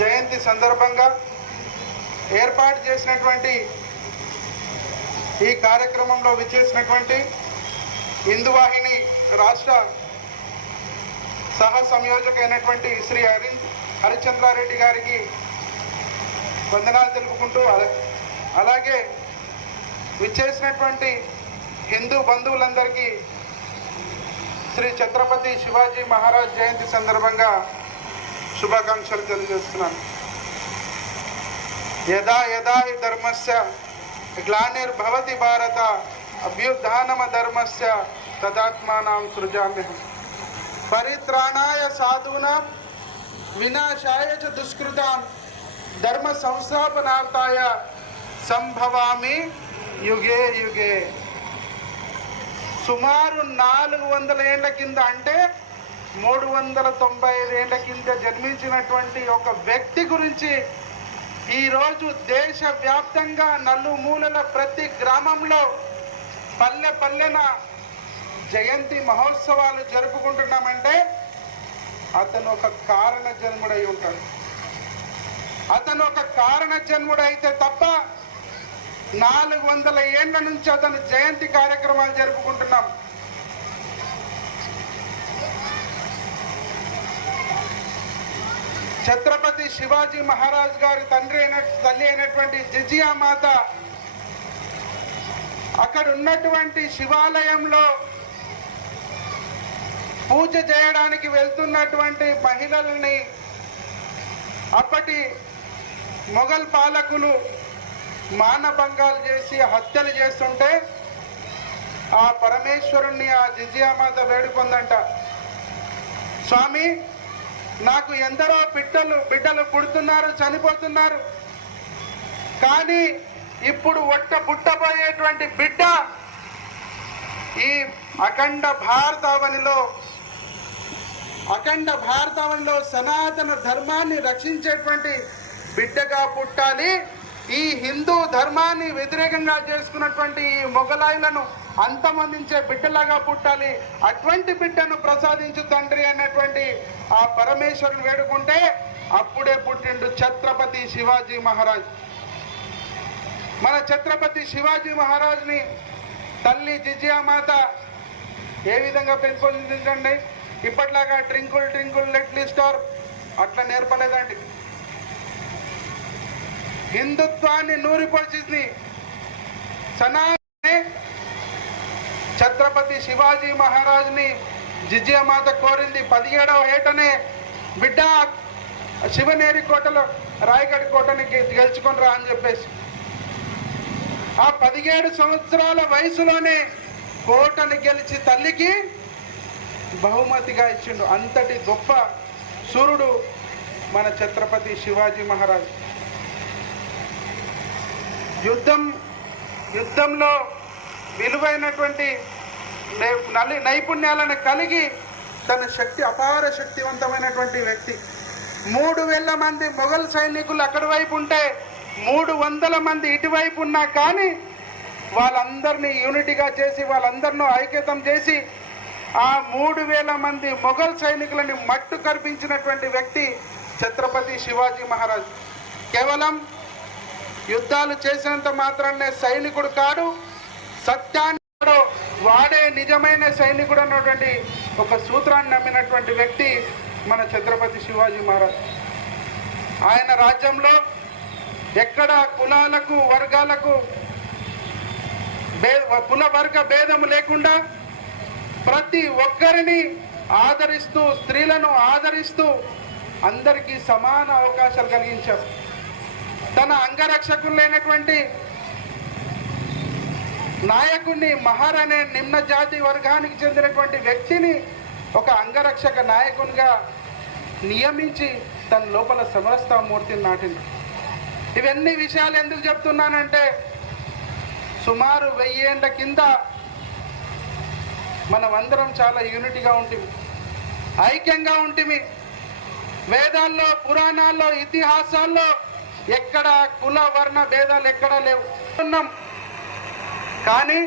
జయంతి సందర్భంగా ఏర్పాటు చేసినటువంటి ఈ కార్యక్రమంలో విచ్చేసినటువంటి హిందూవాహిని రాష్ట్ర సహ సంయోజక అయినటువంటి శ్రీ హరిచంద్రారెడ్డి గారికి వందనాలు తెలుపుకుంటూ, అలాగే విచ్చేసినటువంటి హిందూ బంధువులందరికీ శ్రీ ఛత్రపతి శివాజీ మహారాజ్ జయంతి సందర్భంగా శుభాకాంక్షలు తెలియజేస్తున్నాను. యదా యదా హి ధర్మస్య గ్లానిర్భవతి భారత అభ్యుత్థానమ ధర్మస్య తదాత్మానాం సృజామ్యహం పరిత్రాణాయ సాధూనాం వినాశాయ చ దుష్కృతాం ధర్మ సంస్థాపనార్థాయ సంభవామి యుగే యుగే. సుమారు 400 ఏళ్ల కింద, అంటే 395 ఏళ్ల కింద జన్మించినటువంటి ఒక వ్యక్తి గురించి ఈరోజు దేశవ్యాప్తంగా నలుమూలల ప్రతి గ్రామంలో పల్లె పల్లెన జయంతి మహోత్సవాలు జరుపుకుంటున్నామంటే అతను ఒక కారణ జన్ముడై ఉంటాడు. అతను ఒక కారణ జన్ముడైతే తప్ప 400 ఏళ్ల నుంచి అతను జయంతి కార్యక్రమాలు జరుపుకుంటున్నాం. ఛత్రపతి శివాజీ మహారాజ్ గారి తల్లి అయినటువంటి జిజియామాత అక్కడ ఉన్నటువంటి శివాలయంలో పూజ చేయడానికి వెళ్తున్నటువంటి మహిళల్ని అప్పటి మొఘల్ పాలకులు మానభంగాలు చేసి హత్యలు చేస్తుంటే ఆ పరమేశ్వరుణ్ణి ఆ జిజియామాత వేడుకుందంట, స్వామి నాకు ఎందరో బిడ్డలు పుడుతున్నారు, చనిపోతున్నారు, కానీ ఇప్పుడు పుట్టబోయేటువంటి బిడ్డ ఈ అఖండ భారతావనిలో సనాతన ధర్మాన్ని రక్షించేటువంటి బిడ్డగా పుట్టాలి. ఈ హిందూ ధర్మాన్ని వ్యతిరేకంగా చేసుకున్నటువంటి ఈ మొఘలాయులను అంతమందించే బిడ్డలాగా పుట్టాలి, అటువంటి బిడ్డను ప్రసాదించు తండ్రి అన్నటువంటి ఆ పరమేశ్వరుని వేడుకుంటే అప్పుడే పుట్టిండు ఛత్రపతి శివాజీ మహారాజ్. మన ఛత్రపతి శివాజీ మహారాజ్ని తల్లి జిజియామాత ఏ విధంగా పెంపొందించండి, ఇప్పట్లాగా ట్రింకుల్ ట్రింకుల్ లిటిల్ స్టార్ అట్లా నేర్పలేదండి. హిందుత్వాన్ని నూరిపోసింది సనాతన ఛత్రపతి శివాజీ మహారాజ్ని జిజియామాత కోరింది. 17వ ఏటనే బిడ్డ శివనేరి కోటలో రాయగఢ్ కోటని గెలుచుకొని రా అని చెప్పేసి ఆ 17 సంవత్సరాల వయసులోనే కోటని గెలిచి తల్లికి బహుమతిగా ఇచ్చిండు. అంతటి గొప్ప సూర్యుడు మన ఛత్రపతి శివాజీ మహారాజ్. యుద్ధంలో విలువైనటువంటి నైపుణ్యాలను కలిగి తన అపార శక్తివంతమైనటువంటి వ్యక్తి. 3000 మంది మొఘల్ సైనికులు అక్కడి వైపు ఉంటే 300 మంది ఇటువైపు ఉన్నా కానీ వాళ్ళందరినీ యూనిటీగా చేసి వాళ్ళందరినూ ఐక్యతం చేసి ఆ 3000 మంది మొఘల్ సైనికులని మట్టు కల్పించినటువంటి వ్యక్తి ఛత్రపతి శివాజీ మహారాజ్. కేవలం యుద్ధాలు చేసినంత మాత్రాన్నే సైనికుడు కాడు, సత్యాన్ని వాడే నిజమైన సైనికుడు అన్నటువంటి ఒక సూత్రాన్ని నమ్మినటువంటి వ్యక్తి మన ఛత్రపతి శివాజీ మహారాజ్. ఆయన రాజ్యంలో ఎక్కడ కులాలకు వర్గాలకు కుల వర్గ భేదము లేకుండా ప్రతి ఒక్కరిని ఆదరిస్తూ, స్త్రీలను ఆదరిస్తూ అందరికీ సమాన అవకాశాలు కలిగించారు. తన అంగరక్షకులైనటువంటి నాయకుడిని మహర్ అనే నిమ్న జాతి వర్గానికి చెందినటువంటి వ్యక్తిని ఒక అంగరక్షక నాయకునిగా నియమించి తన లోపల సమరస్తామూర్తిని నాటింది. ఇవన్నీ విషయాలు ఎందుకు చెప్తున్నానంటే సుమారు 1000 ఏళ్ల కింద మనమందరం చాలా యూనిటీగా ఉంటుంది, ఐక్యంగా ఉంటుంది. వేదాల్లో, పురాణాల్లో, ఇతిహాసాల్లో ఎక్కడ కుల వర్ణ భేదాలు ఎక్కడా లేవు ఉన్నాం. కానీ